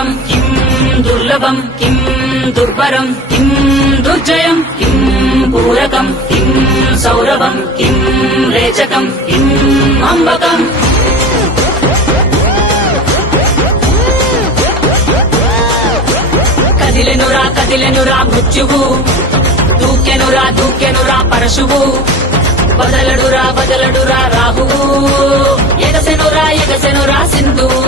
దుర్భరం కిం దుర్లభం కిం దుర్భరం కిం దుర్జయం కిం పూరకం కిం సౌరభం కిం రేచకం కిం అంబకం. కదిలెనురా మృత్యువు, దూకెనురా పరశువు, బదలడురా రాహువు, ఎగసెనురా సింధువు.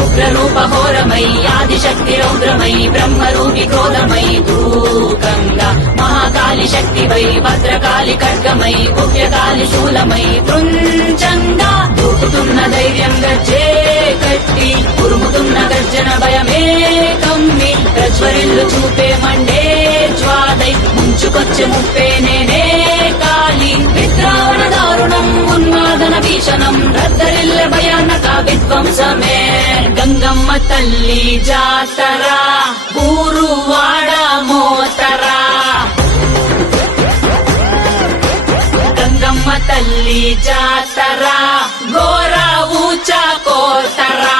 ఉగ్రరూపహోరమై ఆదిశక్తి రౌద్రమై బ్రహ్మరూపి క్రోధమై దూకంగా మహాకాళి శక్తివై భద్రకాళి ఖడ్గమై గుహ్యకాళి శూలమై తృంచంగా దూకుతున్న ధైర్యం గర్జే కట్టి ఉరుముతున్న గర్జన భయమే కమ్మి ప్రజ్వరిల్లు చూపే మండే జ్వాలై ముంచుకొచ్చే ముప్పే నేనే కాళి. విద్రావణ దారుణం ఉన్మాదన భీషణం రద్దరిల్లె భయానక విధ్వంసమే. గంగమ్మ తల్లి జాతరా ఊరువాడ మోతరా, గంగమ్మ తల్లి జాతరా ఘోర ఊచ కోతరా.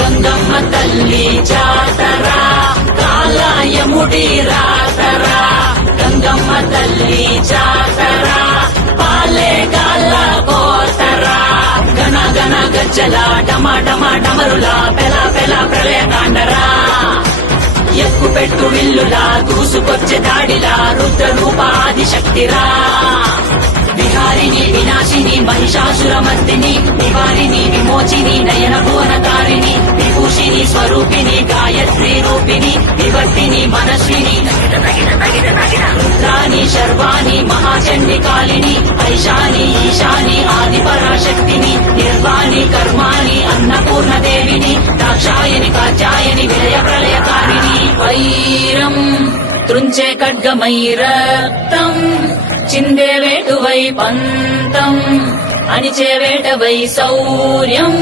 గంగమ్మ తల్లి జాతరా కాలయముడి రాతరా. గంగమ్మ తల్లి జాతరా పాలే గాల కోతరా. గణ గణ గజ్జల డమరుల పెల ప్రళయ కాండరా. ఎక్కుపెట్టు విల్లులా దూసుకొచ్చే దాడిలా రుద్ర రూపాది శక్తిరా. విహారిని వినాశిని మహిషాసురమర్దిని నివారిని విమోచిని నయన భువనకారిణి విభూషిని స్వరూపిణి గాయత్రి రూపిణి వివర్తిని మనస్విని రుద్రాని శర్వాణి మహాచండి కాళిని ఐశాని ఈశాని ఆది పరాశక్తిని నిర్వాణి కర్మాణి అన్నపూర్ణ దేవిని దాక్షాయని కాచాయని విలయ ప్రళయకారిణి. వైరం త్రుంచే ఖడ్గమై రక్తం చిందే వేటువై పంతం అణిచే వేటవై శౌర్యం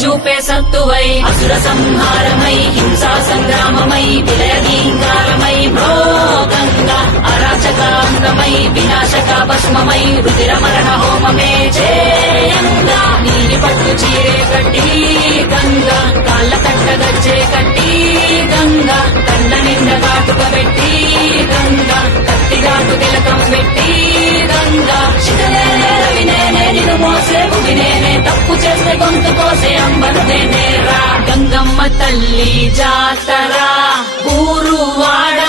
చూపే సత్తువై అసుర సంహారమై హింసా సంగ్రామమై విలయ గీంకారమై భోగంగా అరాచకాంగమై వినాశక భస్మమై రుధిర మరణ హోమమే చేయంగా. నీలి పట్టు చీరే కట్టి గంగా కాళ్ళ కట్ట గజ్జే కట్టి గంగా కండ నిండ కాటుక పెట్టి గంగా కత్తిగాటు తిలకం పెట్టి గంగా శిథిలేనే రవినేనే నిన్ను మోసే భువినేనే తప్పు చేస్తే గొంతు కోసే అంబరుదేనేరా. గంగమ్మ తల్లి జాతరా ఊరువాడ